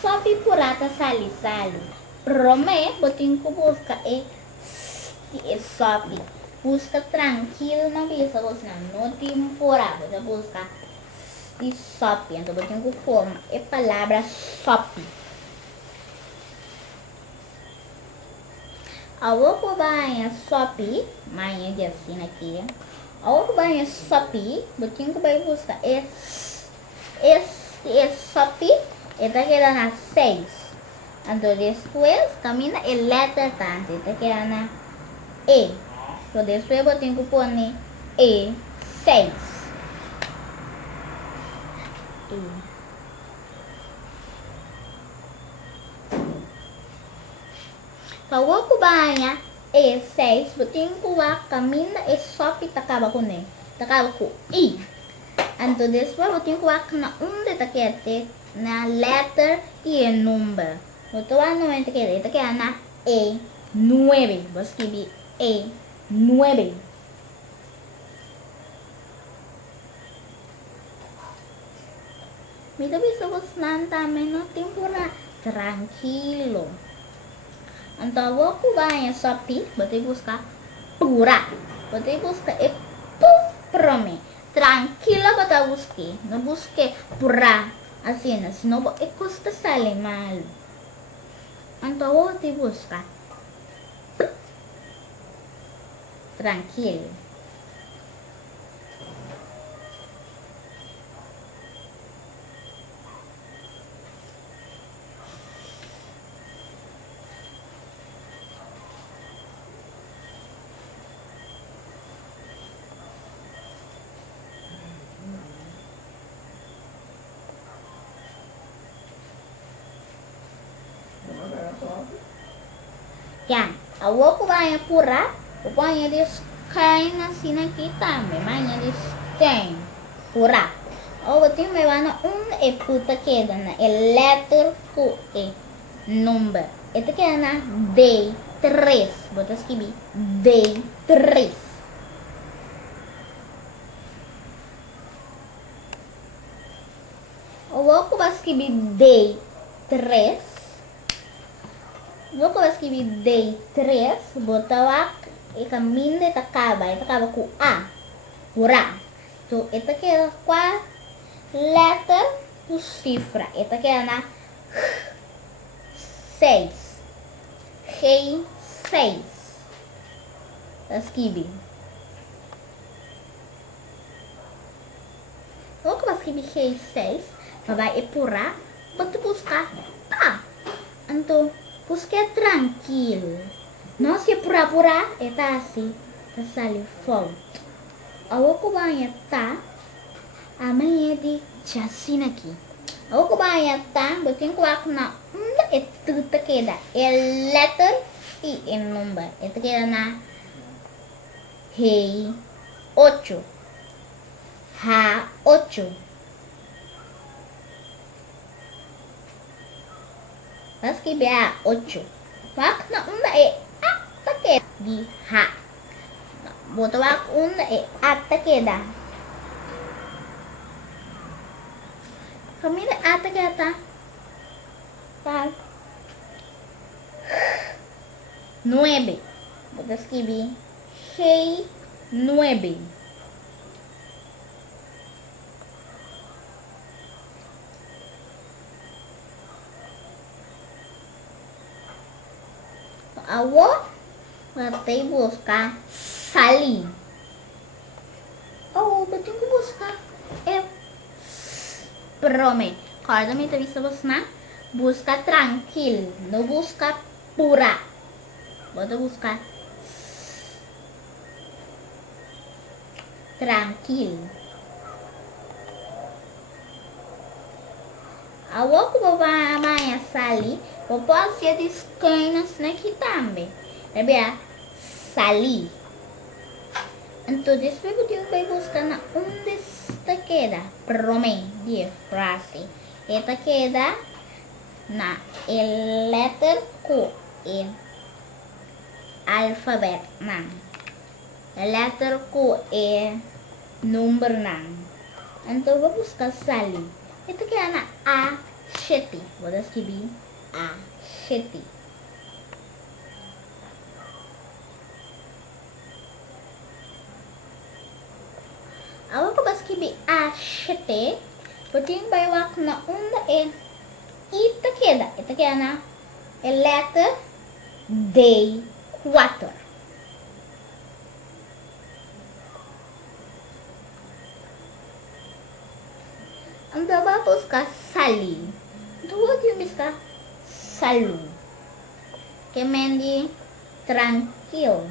Sòpi Pura sali salu. Prome, botin ko busca e Sòpi. Busca tranquilo, não precisa buscar no temporada. Você busca e Sòpi. Então, botin ko forma e palabra Sòpi. Ao ko banha Sòpi, manhã de assim aqui. Ao ko banha Sòpi, botin ko vai buscar Sòpi. Esta queda na 6. Então, depois, camina a letra tanto. Esta queda na E. Então, depois, eu tenho que pôr E6. Então, eu vou banhar E6. Eu tenho que pôr camina e Sòpi acaba com E. Acaba com I. Então, depois, eu tenho que pôr na onde está queda. Na letra e o número. Então, a número esta aqui é na E9. Vou escrever E9. Mita bisa você também no temporada. Tranquilo. Então, vou banhar Sòpi. Vou buscar Pura. Vou buscar Prome. Tranquilo, vou buscar. Não busquei Pura. Assim, senão custa sali mal. Então, vou te buscar. Tranquilo. Yan, awak ko banyak Pura, banyak di scan na sinaki também, banyak di scan Pura. Awak betul may wana e puta queda na letter ko number. Ito queda na D3. Bota escrever D3. Awak ko ba escrever D3? Vou escrever D3, botar e caminho de acaba com A, Pura. Então, esta aqui é qual letra do cifra. Esta aqui é na 6. Rei 6. Escrever. Vou escrever Rei 6, vai e Pura, vou buscar tá. Então, busque tranquilo. Não se pura-pura, está assim. Está sali fogo. Ao que banha tá, amanhã de chacina aqui. Ao que banha tá, eu tenho que colocar na é tudo queda. É letra e é número. Esta queda na Rei 8. Ha 8. Mas que bea 8. Wak na una atta queda di ha. Bota wak una atta queda. Kami na atta queda. Tal. 9. Bota escrever Rei 9. Awak ngerti buscar sali. Oh, betul que buscar prome. Quando me entrevista você busca tranquilo, não busca pura. Bota buscar tranquilo. Awak bawa banyak sali. Pode ser de escanas aqui também. É sali. Então, depois eu vou buscar na onde está queda. Prome de frase. Esta queda na letra Q. Alfabeto não. Letra Q é número não. Então, vou buscar sali. Esta queda na A. achete. Vou escrever achete. Agora que eu escrevi achete, eu tenho que baywak na onda ita queda na letra D4. Então vamos buscar sali. Então vou buscar salu. Que mendi tranquilo.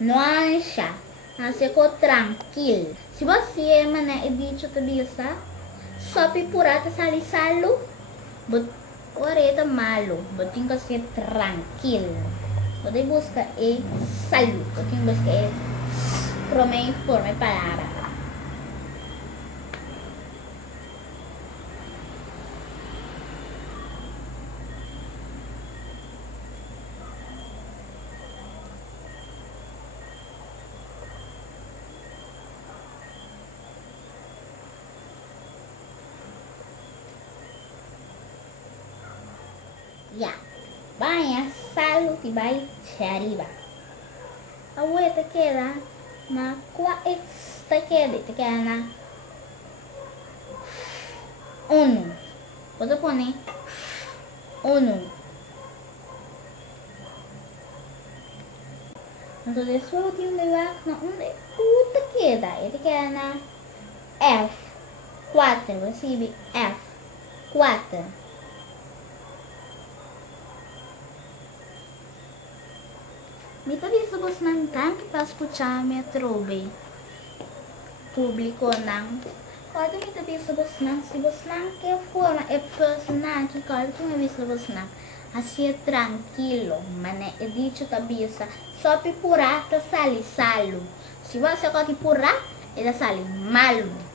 Não acha. Nasce com tranquilo. Se você mana edito tabisa, Sòpi Pura ta sali salu. But oreta malu. Botin que ser tranquilo. Você busca salu. Botin busca promei forma palavra. Ya, banyak salu tibai chariba. Awe te queda na qua te queda na uno. Pode poner uno. Então después último lugar na onde te queda na F4. Você vê F4. Mi visto bos ng tanque para escuchar minha trobe público ng quando mi visto bos ng si bos ng que forma é personal que quando mi visto bos ng assim tranquilo mane edito tabisa Sòpi Pura ta sali salu. Se você quer pura é da sali malu.